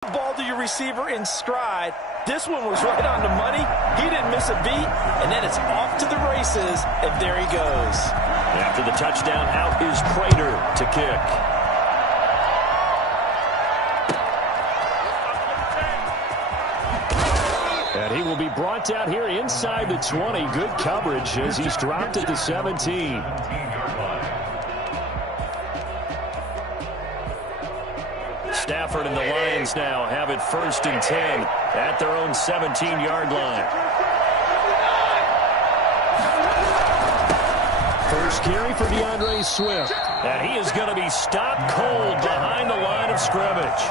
Ball to your receiver in stride. This one was right on the money. He didn't miss a beat, and then it's off to the races, and there he goes. After the touchdown, out is Prater to kick. And he will be brought down here inside the 20. Good coverage as he's dropped at the 17. Stafford and the Lions now have it 1st and 10 at their own 17-yard line. First carry for DeAndre Swift. And he is going to be stopped cold behind the line of scrimmage.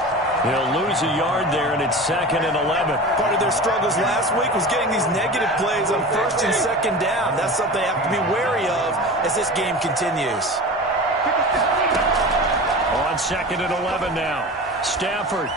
He'll lose a yard there, and it's 2nd and 11. Part of their struggles last week was getting these negative plays on 1st and 2nd down. That's something they have to be wary of as this game continues. On 2nd and 11 now. Stafford.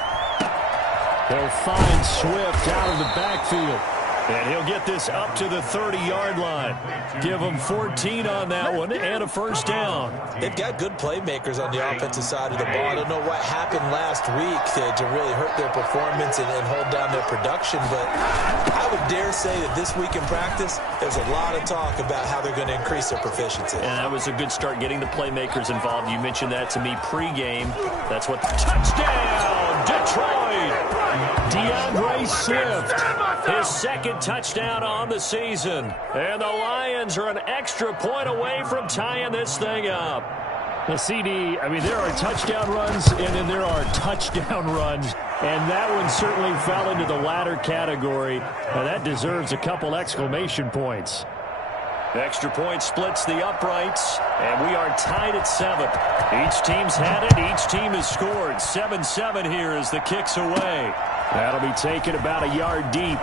He'll find Swift out of the backfield. And he'll get this up to the 30-yard line. Give him 14 on that one and a 1st down. They've got good playmakers on the offensive side of the ball. I don't know what happened last week to really hurt their performance and hold down their production, but I would dare say that this week in practice, there's a lot of talk about how they're going to increase their proficiency. And that was a good start getting the playmakers involved. You mentioned that to me pregame. That's what touchdown, Detroit! DeAndre Swift, his 2nd touchdown on the season. And the Lions are an extra point away from tying this thing up. The CD, I mean, there are touchdown runs, and then there are touchdown runs. And that one certainly fell into the latter category. And that deserves a couple exclamation points. Extra point splits the uprights, and we are tied at 7. Each team's had it. Each team has scored. 7-7 here as the kick's away. That'll be taken about a yard deep.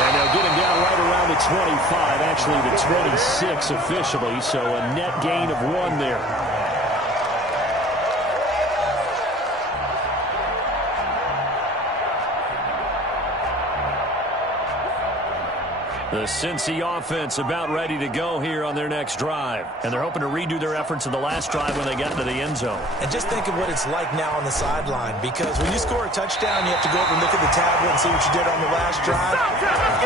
And they'll get him down right around the 25, actually the 26 officially, so a net gain of 1 there. The Cincy offense about ready to go here on their next drive. And they're hoping to redo their efforts in the last drive when they got into the end zone. And just think of what it's like now on the sideline, because when you score a touchdown, you have to go over and look at the tablet and see what you did on the last drive.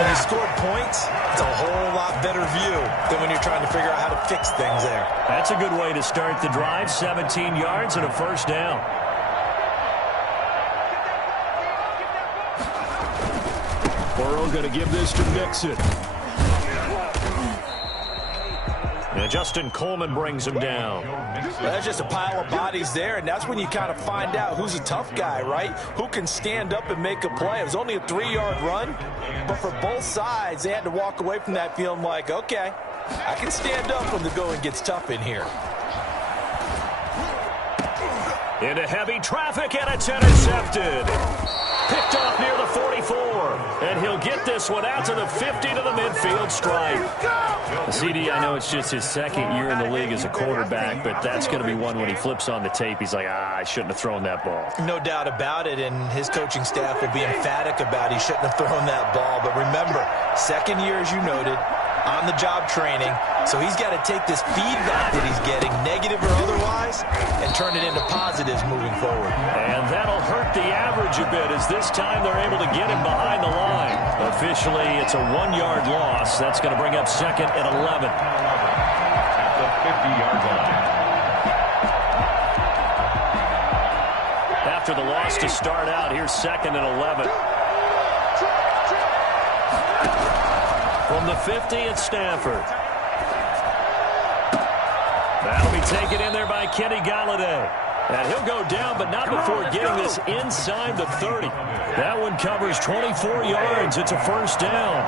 When you scored points, it's a whole lot better view than when you're trying to figure out how to fix things there. That's a good way to start the drive. 17 yards and a 1st down. Burrow going to give this to Mixon. And Justin Coleman brings him down. There's just a pile of bodies there, and that's when you kind of find out who's a tough guy, right? Who can stand up and make a play. It was only a 3-yard run, but for both sides, they had to walk away from that feeling like, okay, I can stand up when the going gets tough in here. Into heavy traffic, and it's intercepted. Picked off near the 44. And he'll get this one out to the 50 to the midfield stripe. The CD, I know it's just his 2nd year in the league as a quarterback, but that's going to be one when he flips on the tape. He's like, I shouldn't have thrown that ball. No doubt about it, and his coaching staff will be emphatic about he shouldn't have thrown that ball. But remember, 2nd year, as you noted, on-the-job training, so he's got to take this feedback that he's getting, negative or otherwise, and turn it into positives moving forward. And that'll hurt the average a bit as this time they're able to get him behind the line. Officially, it's a 1-yard loss. That's going to bring up 2nd and 11. At the 50-yard line. After the loss to start out, here's 2nd and 11. From the 50, it's Stafford. That'll be taken in there by Kenny Galladay. And he'll go down, but not before getting this inside the 30. That one covers 24 yards. It's a 1st down.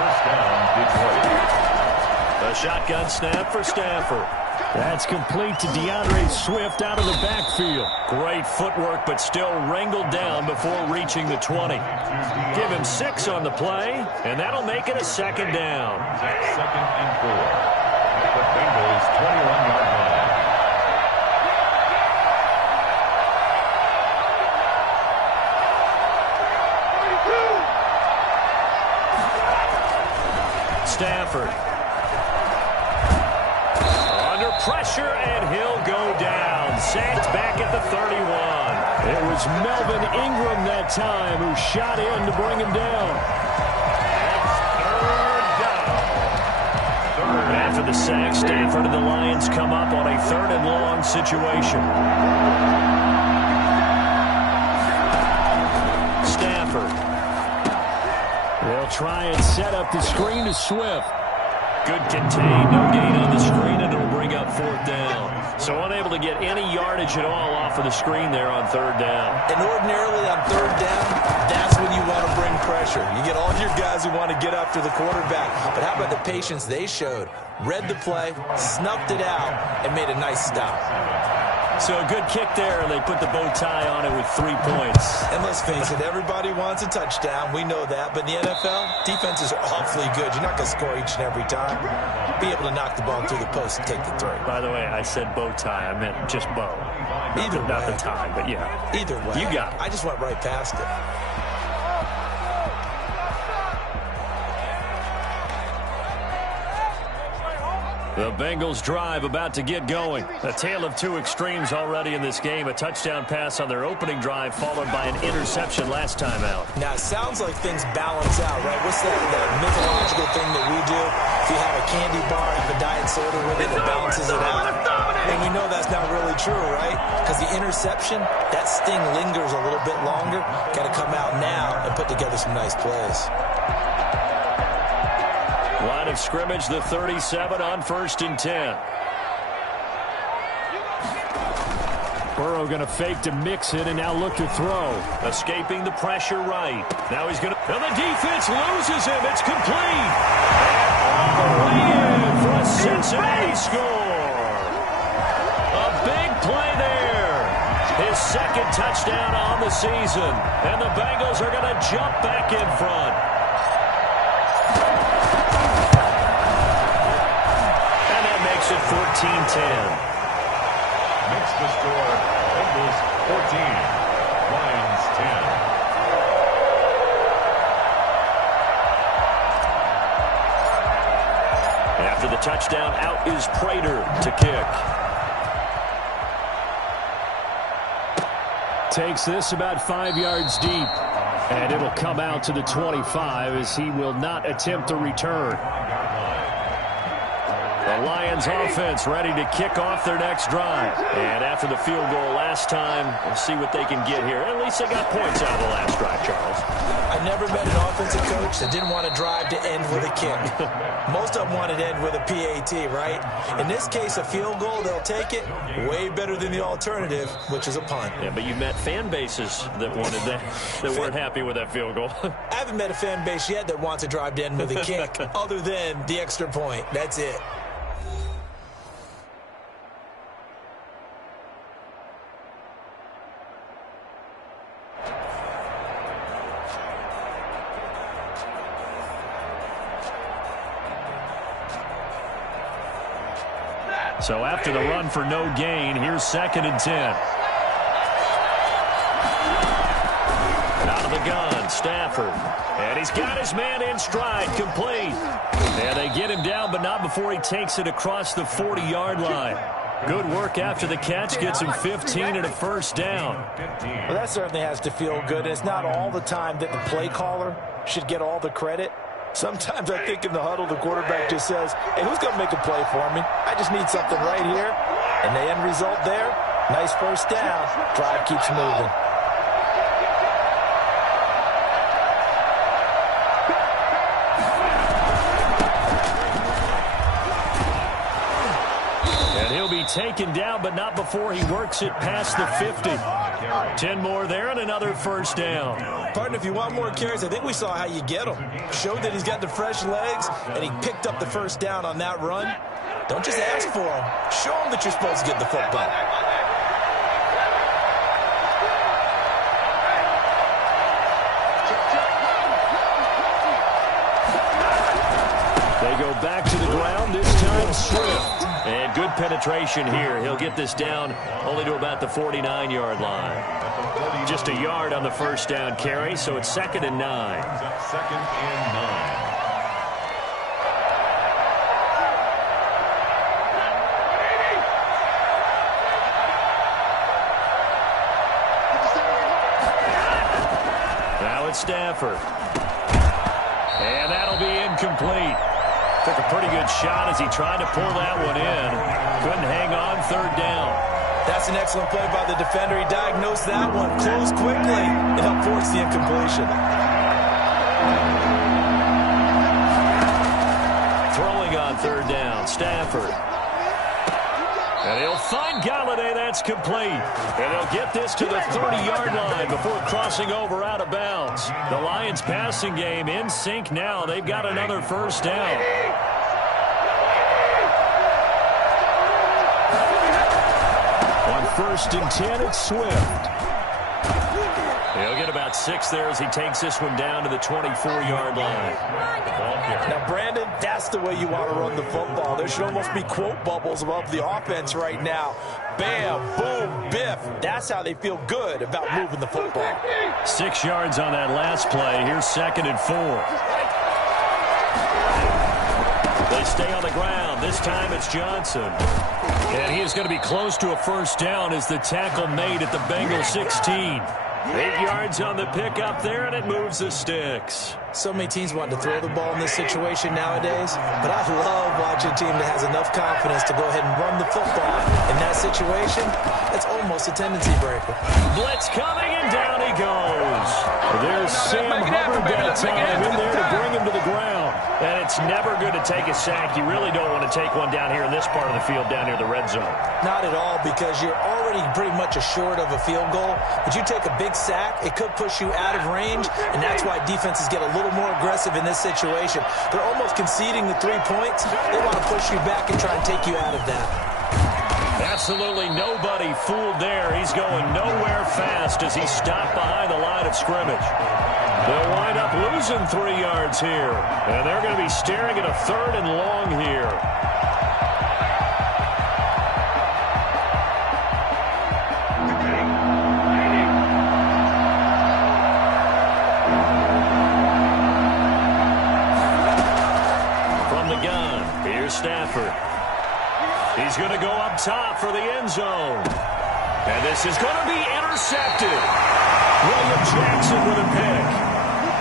1st down, Detroit. A shotgun snap for Stafford. That's complete to DeAndre Swift out of the backfield. Great footwork, but still wrangled down before reaching the 20. Give him 6 on the play, and that'll make it a 2nd down. 2nd and 4. At the Bengals' 21-yard line. Stafford. Under pressure, and he'll go down. sacked back at the 31. It was Melvin Ingram that time who shot in to bring him down. After the sack, Stafford and the Lions come up on a 3rd and long situation. Stafford. They'll try and set up the screen to Swift. Good contain, no gain on the screen, and it'll bring up 4th down. So unable to get any yardage at all off of the screen there on 3rd down. And ordinarily on 3rd down, that's when you want to bring pressure. You get all your guys who want to get after the quarterback. But how about the patience they showed? Read the play, snuffed it out, and made a nice stop. So a good kick there, and they put the bow tie on it with 3 points. And let's face it, everybody wants a touchdown. We know that. But in the NFL, defenses are awfully good. You're not going to score each and every time. Be able to knock the ball through the post and take the 3. By the way, I said bow tie. I meant just bow. Either way. Not the tie, but yeah. Either way. You got it. I just went right past it. The Bengals drive about to get going. A tale of 2 extremes already in this game. A touchdown pass on their opening drive followed by an interception last time out. Now, it sounds like things balance out, right? What's that mythological thing that we do? If you have a candy bar, have a diet soda with it, it balances it out. And we know that's not really true, right? Because the interception, that sting lingers a little bit longer. Got to come out now and put together some nice plays. Line of scrimmage, the 37 on 1st and 10. Burrow going to fake to mix it and now look to throw. Escaping the pressure right. Now he's going to... And the defense loses him. It's complete. And all the way in for a Cincinnati score. A big play there. His 2nd touchdown on the season. And the Bengals are going to jump back in front. It 14-10. Makes the score. Bengals 14. Lions 10. After the touchdown, out is Prater to kick. Takes this about 5 yards deep. And it'll come out to the 25 as he will not attempt a return. The Lions offense ready to kick off their next drive. And after the field goal last time, we'll see what they can get here. At least they got points out of the last drive, Charles. I never met an offensive coach that didn't want to drive to end with a kick. Most of them wanted to end with a PAT, right? In this case, a field goal, they'll take it. Way better than the alternative, which is a punt. Yeah, but you met fan bases that wanted that, that weren't happy with that field goal. I haven't met a fan base yet that wants to drive to end with a kick other than the extra point. That's it. So after the run for no gain, here's 2nd and 10. Out of the gun, Stafford. And he's got his man in stride, complete. And they get him down, but not before he takes it across the 40-yard line. Good work after the catch, gets him 15 and a 1st down. Well, that certainly has to feel good. It's not all the time that the play caller should get all the credit. Sometimes I think in the huddle, the quarterback just says, hey, who's going to make a play for me? I just need something right here. And the end result there, nice 1st down. Drive keeps moving. And he'll be taken down, but not before he works it past the 50. 10 more there and another 1st down. Partner, if you want more carries, I think we saw how you get him. Showed that he's got the fresh legs, and he picked up the 1st down on that run. Don't just ask for him. Show him that you're supposed to get the football. They go back to the ground, this time Swift. And good penetration here. He'll get this down only to about the 49-yard line. Just a yard on the 1st down carry, so it's 2nd and 9. 2nd and 9. Stafford. And that'll be incomplete. Took a pretty good shot as he tried to pull that one in. Couldn't hang on, third down. That's an excellent play by the defender. He diagnosed that one, closed quickly, and helped force the incompletion. Throwing on third down, Stafford. And he'll find Galladay. That's complete. And they'll get this to the 30-yard line before crossing over out of bounds. The Lions passing game in sync now. They've got another first down. On 1st and 10, it's Swift. He'll get about 6 there as he takes this one down to the 24-yard line. Now, Brandon, that's the way you want to run the football. There should almost be quote bubbles above the offense right now. Bam, boom, biff. That's how they feel good about moving the football. 6 yards on that last play. Here's 2nd and 4. They stay on the ground. This time it's Johnson. And he is going to be close to a first down as the tackle made at the Bengals 16. 8 yards on the pickup there, and it moves the sticks. So many teams want to throw the ball in this situation nowadays, but I love watching a team that has enough confidence to go ahead and run the football. In that situation, it's almost a tendency breaker. Blitz coming, and down he goes. There's Sam Hubbard that time in there to bring him to the ground. And it's never good to take a sack. You really don't want to take one down here in this part of the field, down near the red zone. Not at all, because you're already pretty much assured of a field goal. But you take a big sack, it could push you out of range, and that's why defenses get a little more aggressive in this situation. They're almost conceding the 3 points. They want to push you back and try and take you out of that. Absolutely nobody fooled there. He's going nowhere fast as he stopped behind the line of scrimmage. They'll wind up losing 3 yards here. And they're going to be staring at a 3rd and long here. From the gun, here's Stafford. He's going to go up top for the end zone. And this is going to be intercepted. William Jackson with a pick.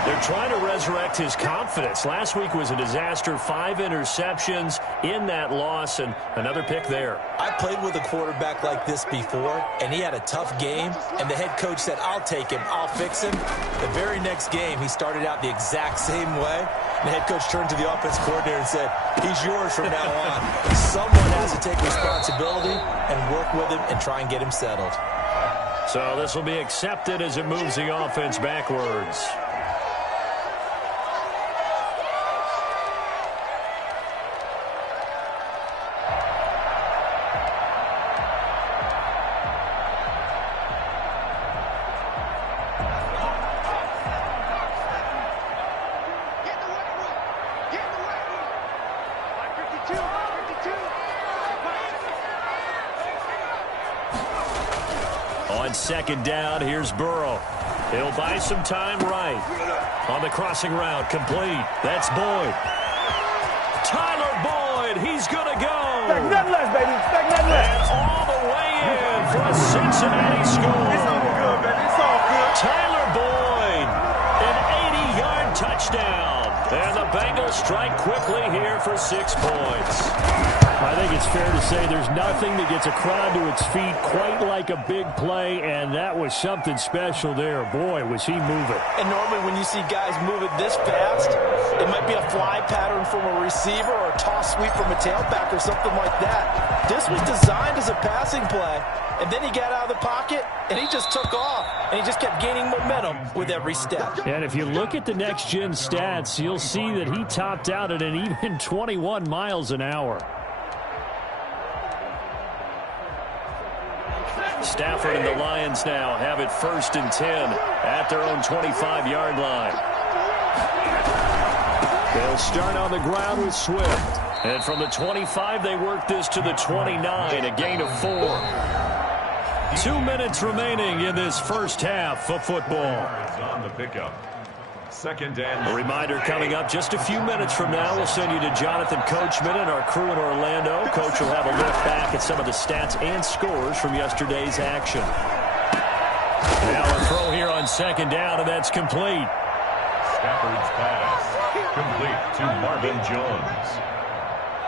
They're trying to resurrect his confidence. Last week was a disaster. 5 interceptions in that loss, and another pick there. I played with a quarterback like this before, and he had a tough game, and the head coach said, I'll take him, I'll fix him. The very next game, he started out the exact same way. The head coach turned to the offense coordinator and said, he's yours from now on. Someone has to take responsibility and work with him and try and get him settled. So this will be accepted as it moves the offense backwards. On 2nd down, here's Burrow. He'll buy some time right. On the crossing route, complete. That's Boyd. Tyler Boyd, he's going to go. Expect nothing less, baby. Expect nothing less. And all the way in for a Cincinnati score. It's all good, baby. It's all good. Tyler Boyd, an 80-yard touchdown. And the Bengals strike quickly here for 6 points. I think it's fair to say there's nothing that gets a crowd to its feet quite like a big play, and that was something special there. Boy, was he moving. And normally when you see guys moving this fast, it might be a fly pattern from a receiver or a toss sweep from a tailback or something like that. This was designed as a passing play, and then he got out of the pocket, and he just took off, and he just kept gaining momentum with every step. And if you look at the next-gen stats, you'll see that he topped out at an even 21 miles an hour. Stafford and the Lions now have it 1st and 10 at their own 25-yard line. They'll start on the ground with Swift. And from the 25, they work this to the 29, a gain of 4. 2 minutes remaining in this first half of football. On the pickup. 2nd and... A reminder coming up just a few minutes from now. We'll send you to Jonathan Coachman and our crew in Orlando. Coach will have a look back at some of the stats and scores from yesterday's action. Now a throw here on 2nd down, and that's complete. Stafford's pass. Complete to Marvin Jones.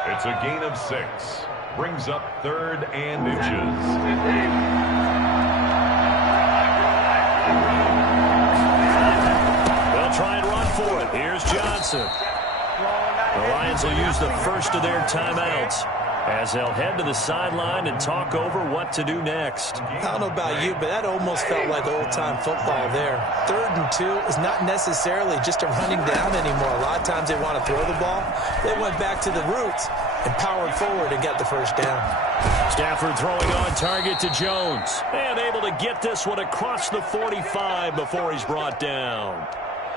It's a gain of 6. Brings up 3rd and inches. They'll try and run for it. Here's Johnson. The Lions will use the first of their timeouts as they'll head to the sideline and talk over what to do next. I don't know about you, but that almost felt like old-time football there. 3rd and 2 is not necessarily just a running down anymore. A lot of times they want to throw the ball. They went back to the roots and powered forward and got the first down. Stafford throwing on target to Jones. And able to get this one across the 45 before he's brought down.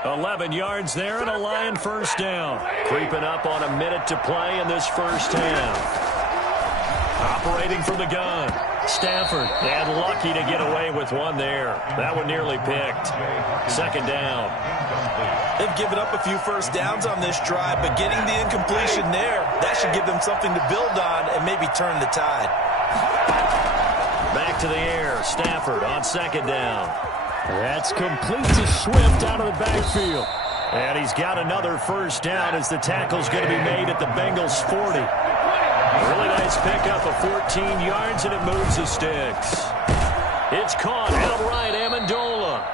11 yards there and a Lion first down. Creeping up on a minute to play in this first half. Operating from the gun. Stafford, and lucky to get away with one there. That one nearly picked. 2nd down. They've given up a few first downs on this drive, but getting the incompletion there, that should give them something to build on and maybe turn the tide. Back to the air. Stafford on 2nd down. That's complete to Swift out of the backfield. And he's got another first down as the tackle's going to be made at the Bengals' 40. Really nice pickup of 14 yards, and it moves the sticks. It's caught outright, Amendola.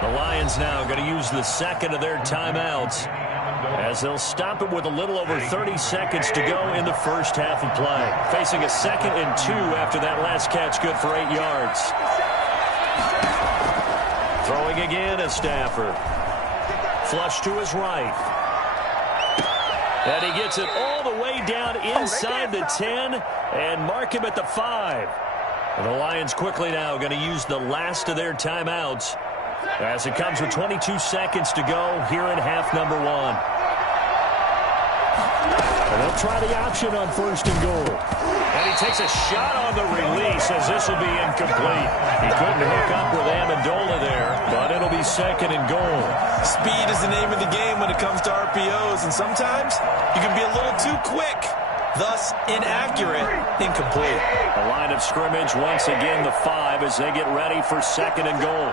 The Lions now going to use the second of their timeouts as they'll stop it with a little over 30 seconds to go in the first half of play. Facing a 2nd and 2 after that last catch, good for 8 yards. Throwing again is Stafford. Flush to his right. And he gets it all the way down inside the 10 and mark him at the 5. And the Lions quickly now going to use the last of their timeouts as it comes with 22 seconds to go here in half number 1. And they'll try the option on 1st and goal. And he takes a shot on the release as this will be incomplete. He couldn't hook up with Amendola there, but it'll be 2nd and goal. Speed is the name of the game when it comes to RPOs, and sometimes you can be a little too quick, thus inaccurate, incomplete. The line of scrimmage once again the 5 as they get ready for 2nd and goal.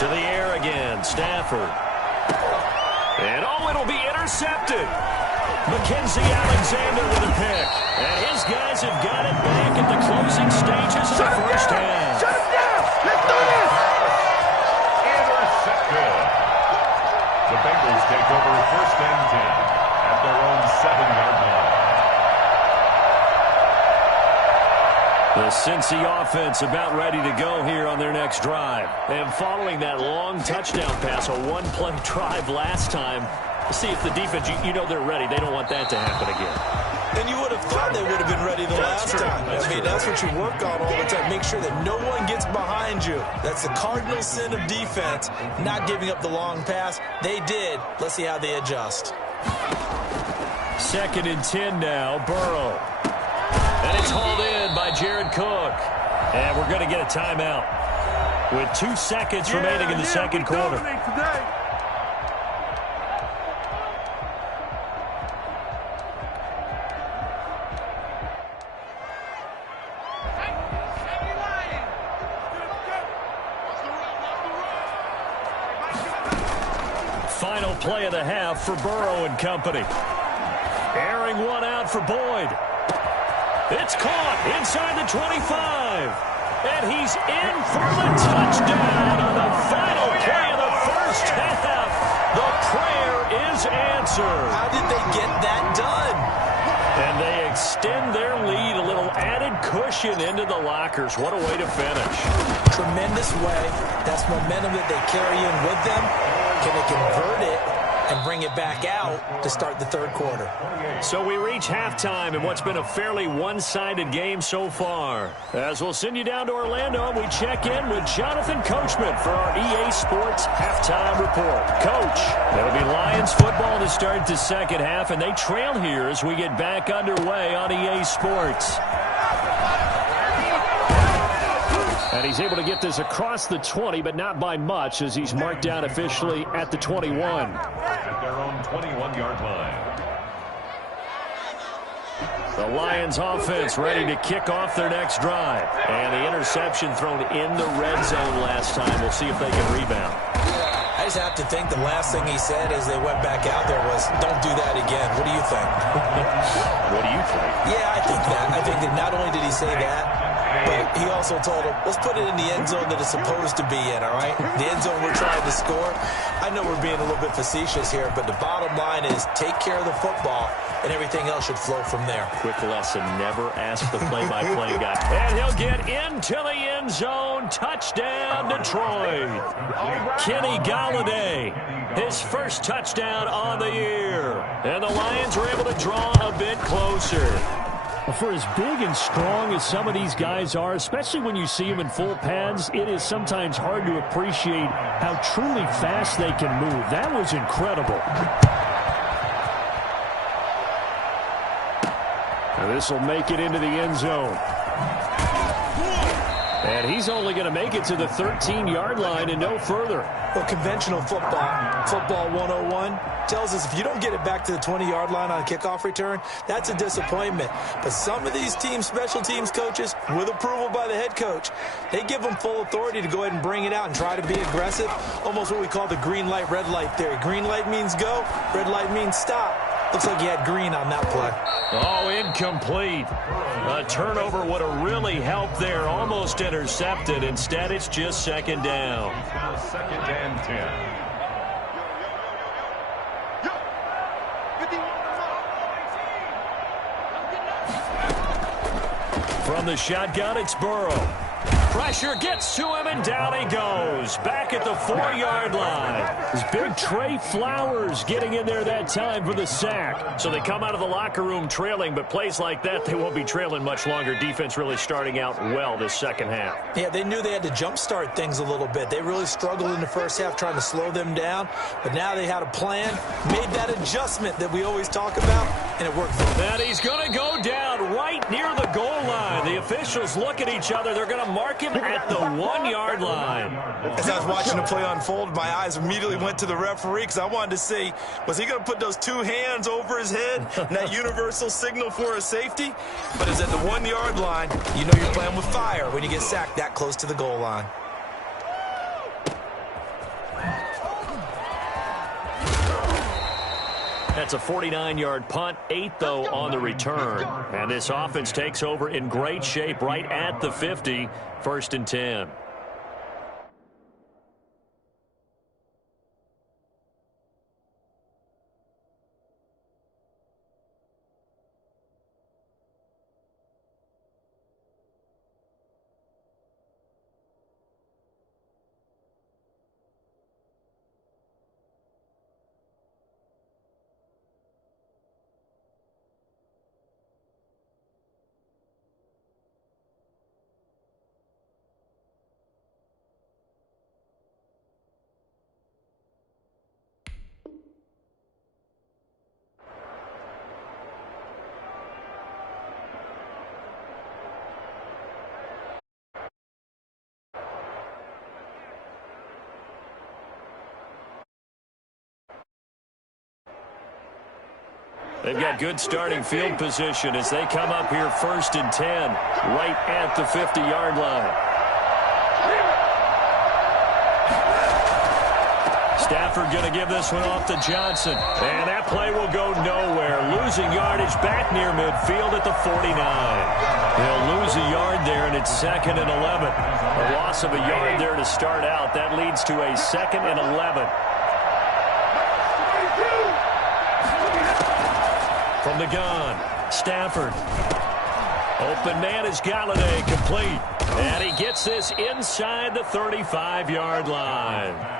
To the air again, Stafford. And it'll be intercepted. Mackenzie Alexander with a pick. And his guys have got it back at the closing stages of the first half. Shut him down! Let's do this! Intercepted. The Bengals take over 1st and 10 at their own 7-yard line. The Cincy offense about ready to go here on their next drive. And following that long touchdown pass, a one-play drive last time, see if the defense, you know they're ready. They don't want that to happen again. And you would have thought they would have been ready the last time. That's what you work on all the time. Make sure that no one gets behind you. That's the cardinal sin of defense, not giving up the long pass. They did. Let's see how they adjust. 2nd and 10 now, Burrow. And it's hauled in by Jared Cook. And we're going to get a timeout with 2 seconds remaining in the second quarter. Final play of the half for Burrow and company. Airing one out for Boyd. It's caught inside the 25. And he's in for the touchdown on the final play of the first half. The prayer is answered. How did they get that done? And they extend their lead, a little added cushion into the lockers. What a way to finish. Tremendous way. That's momentum that they carry in with them. Can they convert it and bring it back out to start the third quarter? So we reach halftime in what's been a fairly one-sided game so far. As we'll send you down to Orlando, we check in with Jonathan Coachman for our EA Sports Halftime Report. Coach, there'll be Lions football to start the second half, and they trail here as we get back underway on EA Sports. And he's able to get this across the 20, but not by much, as he's marked down officially at the 21. At their own 21-yard line. The Lions offense ready to kick off their next drive. And the interception thrown in the red zone last time. We'll see if they can rebound. I just have to think the last thing he said as they went back out there was, don't do that again. What do you think? What do you think? Yeah, I think that. I think that not only did he say that, but he also told him, let's put it in the end zone that it's supposed to be in, all right? The end zone we're trying to score. I know we're being a little bit facetious here, but the bottom line is take care of the football, and everything else should flow from there. Quick lesson, never ask the play-by-play guy. And he'll get into the end zone. Touchdown, Detroit. Kenny Galladay, his first touchdown on the year. And the Lions were able to draw a bit closer. For as big and strong as some of these guys are, especially when you see them in full pads, it is sometimes hard to appreciate how truly fast they can move. That was incredible. And this will make it into the end zone. And he's only going to make it to the 13-yard line and no further. Well, conventional football 101, tells us if you don't get it back to the 20-yard line on a kickoff return, that's a disappointment. But some of these special teams coaches, with approval by the head coach, they give them full authority to go ahead and bring it out and try to be aggressive, almost what we call the green light, red light theory. Green light means go, red light means stop. Looks like he had green on that play. Oh, incomplete. A turnover would have really helped there. Almost intercepted. Instead, it's just second down. Second and 10. From the shotgun, it's Burrow. Pressure gets to him, and down he goes. Back at the 4-yard line. It's big Trey Flowers getting in there that time for the sack. So they come out of the locker room trailing, but plays like that, they won't be trailing much longer. Defense really starting out well this second half. Yeah, they knew they had to jumpstart things a little bit. They really struggled in the first half trying to slow them down, but now they had a plan, made that adjustment that we always talk about, and it worked for them. And he's going to go down right near the goal line. The officials look at each other. They're going to mark him at the 1-yard line. As I was watching the play unfold, my eyes immediately went to the referee because I wanted to see, was he going to put those two hands over his head and that universal signal for a safety? But it's at the 1-yard line. You know you're playing with fire when you get sacked that close to the goal line. That's a 49-yard punt, 8 though on the return. And this offense takes over in great shape right at the 50, 1st and 10. They've got good starting field position as they come up here 1st and 10, right at the 50-yard line. Stafford going to give this one off to Johnson. And that play will go nowhere. Losing yardage back near midfield at the 49. They'll lose a yard there, and it's 2nd and 11. A loss of a yard there to start out. That leads to a 2nd and 11. From the gun, Stafford. Open man is Galladay, complete. And he gets this inside the 35-yard line.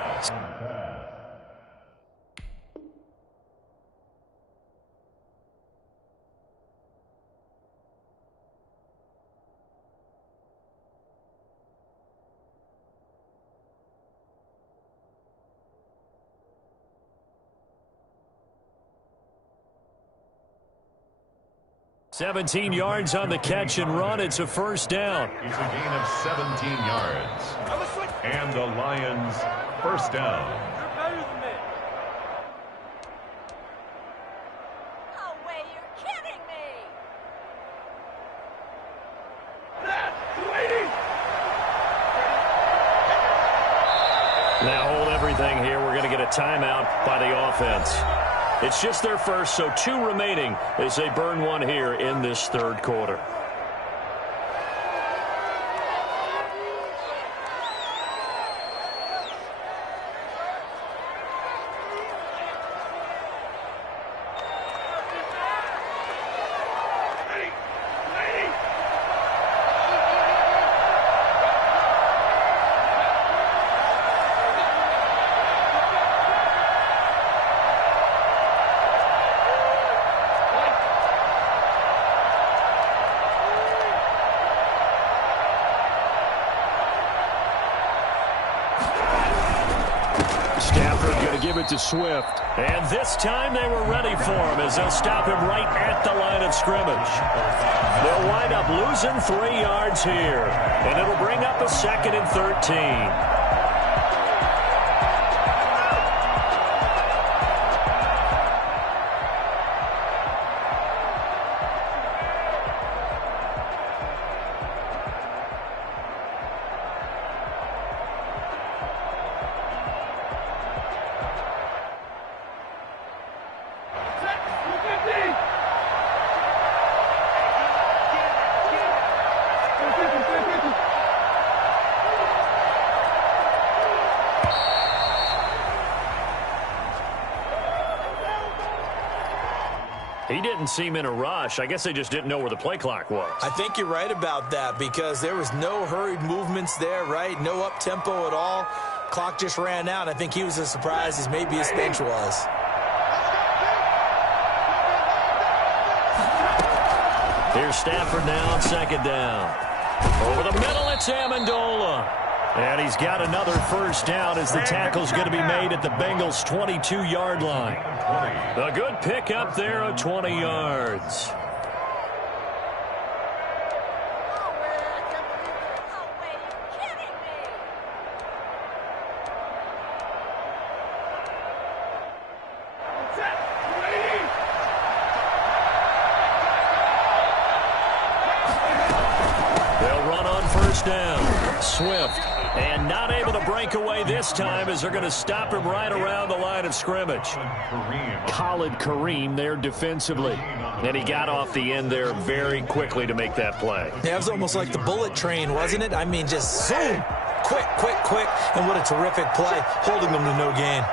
$17 yards on the catch and run. It's a 1st down. It's a gain of 17 yards. And the Lions 1st down. No way, you're kidding me. everything here, we're going to get a timeout by the offense. It's just their first, so 2 remaining as they burn one here in this third quarter. Give it to Swift. And this time they were ready for him as they'll stop him right at the line of scrimmage. They'll wind up losing 3 yards here, and it'll bring up a 2nd and 13. He didn't seem in a rush. I guess they just didn't know where the play clock was. I think you're right about that because there was no hurried movements there, right? No up-tempo at all. Clock just ran out. I think he was as surprised as maybe his bench was. Here's Stafford now on 2nd down. Over the middle, it's Amendola. And he's got another first down as the tackle's going to be made at the Bengals' 22-yard line. A good pickup there of 20 yards. They'll run on first down. Swift. And not able to break away this time as they're going to stop him right around the line of scrimmage. Khalid Kareem there defensively. And he got off the end there very quickly to make that play. Yeah, it was almost like the bullet train, wasn't it? I mean, just zoom. Quick, quick, quick. And what a terrific play, holding them to no gain.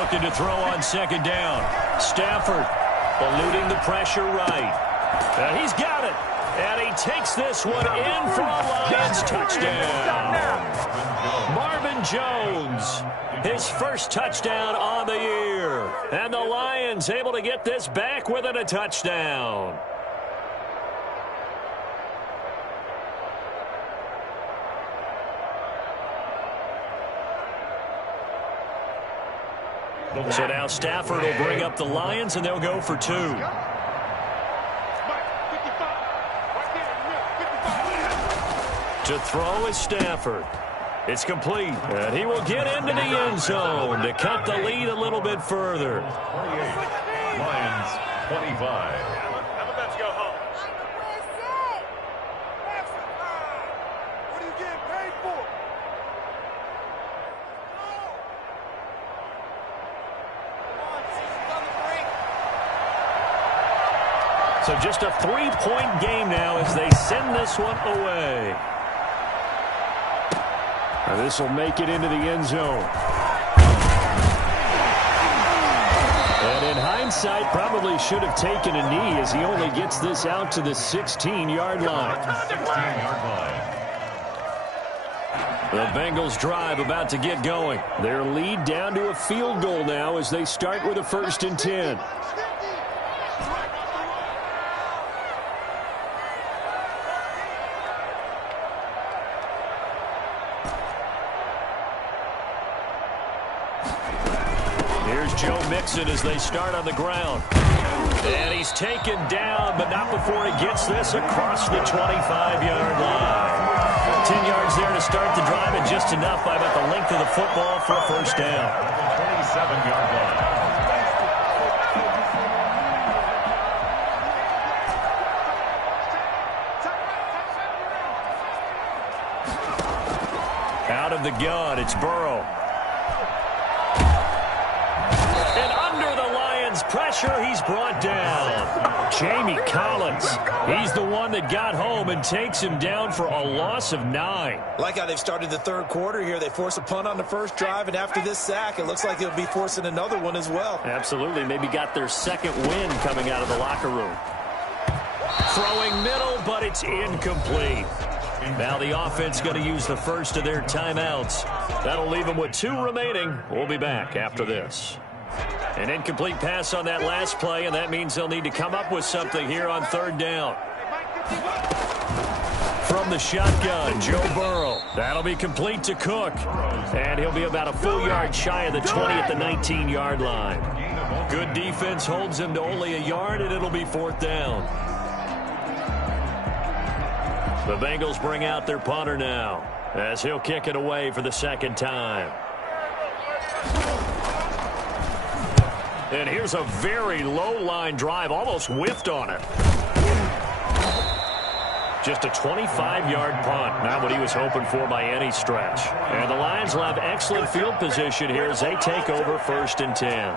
Looking to throw on 2nd down. Stafford eluding the pressure right. He's got it. And he takes this one in for a Lions touchdown. Marvin Jones, his first touchdown on the year. And the Lions able to get this back within a touchdown. So now Stafford will bring up the Lions, and they'll go for 2. To throw is Stafford. It's complete. And he will get into the end zone to cut the lead a little bit further. 28. Lions 25. I'm about to go home. What are you getting paid for? So just a 3-point game now as they send this one away. This will make it into the end zone. And in hindsight, probably should have taken a knee as he only gets this out to the 16-yard line. 16-yard line. The Bengals drive about to get going. Their lead down to a field goal now as they start with a 1st and 10. As they start on the ground. And he's taken down, but not before he gets this across the 25-yard line. 10 yards there to start the drive, and just enough by about the length of the football for a first down. 27-yard line. the gun. It's Burrow. And under the Lions' pressure, he's brought down. Jamie Collins, he's the one that got home and takes him down for a loss of 9. Like how they've started the third quarter here. They force a punt on the first drive, and after this sack, it looks like they'll be forcing another one as well. Absolutely. Maybe got their second win coming out of the locker room. Throwing middle, but it's incomplete. Now the offense going to use the first of their timeouts. That'll leave them with 2 remaining. We'll be back after this. An incomplete pass on that last play, and that means they'll need to come up with something here on third down. From the shotgun, Joe Burrow. That'll be complete to Cook. And he'll be about a full yard shy of the 20 at the 19-yard line. Good defense holds him to only a yard, and it'll be 4th down. The Bengals bring out their punter now, as he'll kick it away for the second time. And here's a very low-line drive, almost whiffed on it. Just a 25-yard punt, not what he was hoping for by any stretch. And the Lions will have excellent field position here as they take over 1st and 10.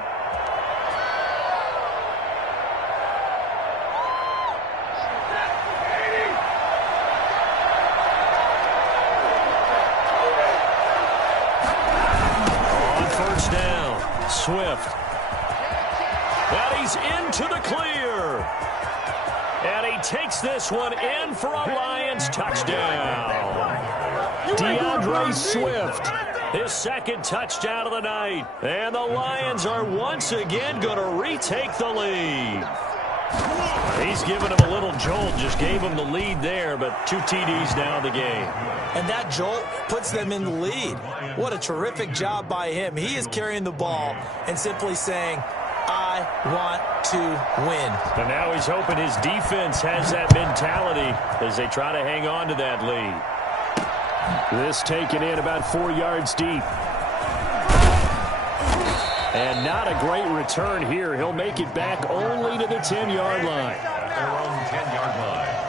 Swift. And he's into the clear. And he takes this one in for a Lions touchdown. DeAndre Swift, his second touchdown of the night. And the Lions are once again going to retake the lead. He's given him a little jolt, just gave him the lead there, but 2 TDs now in the game. And that jolt puts them in the lead. What a terrific job by him. He is carrying the ball and simply saying, I want to win. And now he's hoping his defense has that mentality as they try to hang on to that lead. This taken in about 4 yards deep. And not a great return here. He'll make it back only to the 10-yard line. Around 10-yard line.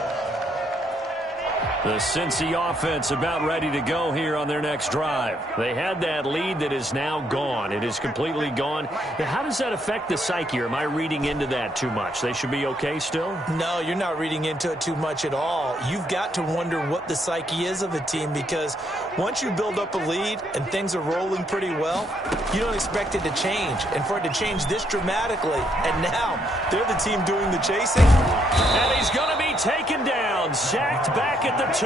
The Cincy offense about ready to go here on their next drive. They had that lead that is now gone. It is completely gone. Now, how does that affect the psyche? Or am I reading into that too much? They should be okay still? No, you're not reading into it too much at all. You've got to wonder what the psyche is of a team, because once you build up a lead and things are rolling pretty well, you don't expect it to change. And for it to change this dramatically, and now they're the team doing the chasing. And he's going to be taken down, sacked back at the 2.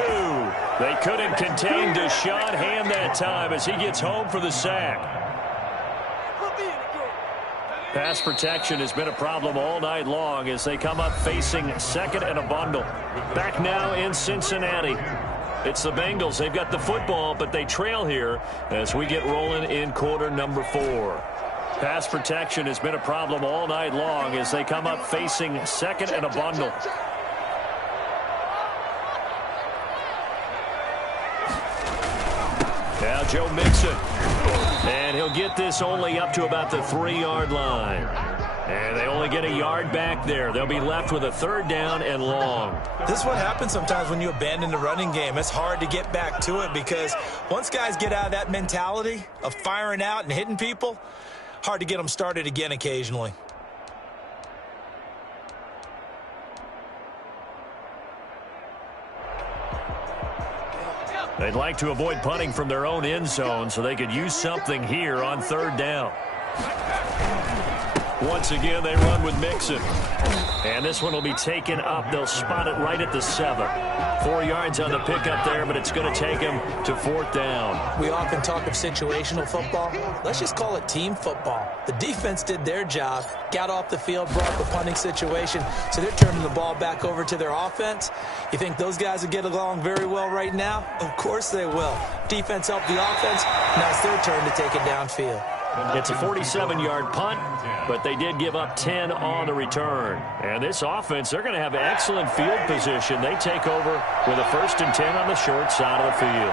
They couldn't contain Deshaun Hand that time as he gets home for the sack. Pass protection has been a problem all night long as they come up facing second and a bundle. Back now in Cincinnati. It's the Bengals. They've got the football, but they trail here as we get rolling in quarter number 4. Pass protection has been a problem all night long as they come up facing second and a bundle. Now Joe Mixon. And he'll get this only up to about the 3-yard line. And they only get a yard back there. They'll be left with a 3rd down and long. This is what happens sometimes when you abandon the running game. It's hard to get back to it because once guys get out of that mentality of firing out and hitting people, hard to get them started again occasionally. They'd like to avoid punting from their own end zone so they could use something here on 3rd down. Once again, they run with Mixon. And this one will be taken up. They'll spot it right at the 7. 4 yards on the pickup there, but it's going to take him to 4th down. We often talk of situational football. Let's just call it team football. The defense did their job, got off the field, brought the punting situation, so they're turning the ball back over to their offense. You think those guys will get along very well right now? Of course they will. Defense helped the offense. Now it's their turn to take it downfield. It's a 47-yard punt, but they did give up 10 on the return. And this offense, they're going to have excellent field position. They take over with a 1st and 10 on the short side of the field.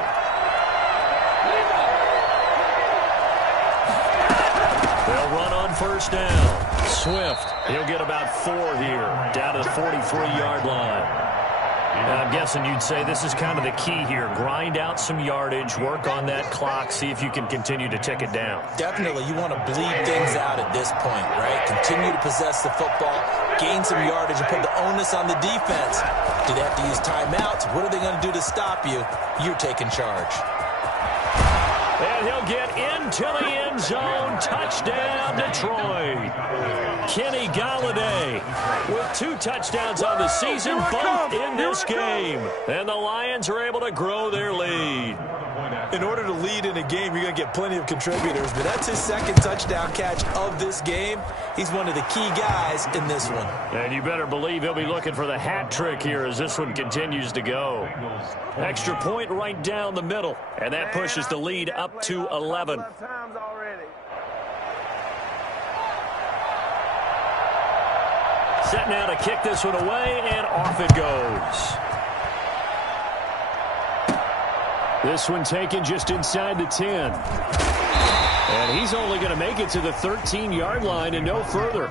They'll run on 1st down. Swift, he'll get about 4 here, down to the 43-yard line. I'm guessing you'd say this is kind of the key here. Grind out some yardage, work on that clock, see if you can continue to tick it down. Definitely, you want to bleed things out at this point, right? Continue to possess the football, gain some yardage, and put the onus on the defense. Do they have to use timeouts? What are they going to do to stop you? You're taking charge. And he'll get into the end zone. Touchdown, Detroit. Kenny Golladay with 2 touchdowns on the season, both in this game. And the Lions are able to grow their lead. In order to lead in a game, you're going to get plenty of contributors, but that's his 2nd touchdown catch of this game. He's one of the key guys in this one. And you better believe he'll be looking for the hat trick here as this one continues to go. Extra point right down the middle, and that pushes the lead up to 11. Set now to kick this one away, and off it goes. This one taken just inside the 10. And he's only going to make it to the 13-yard line and no further.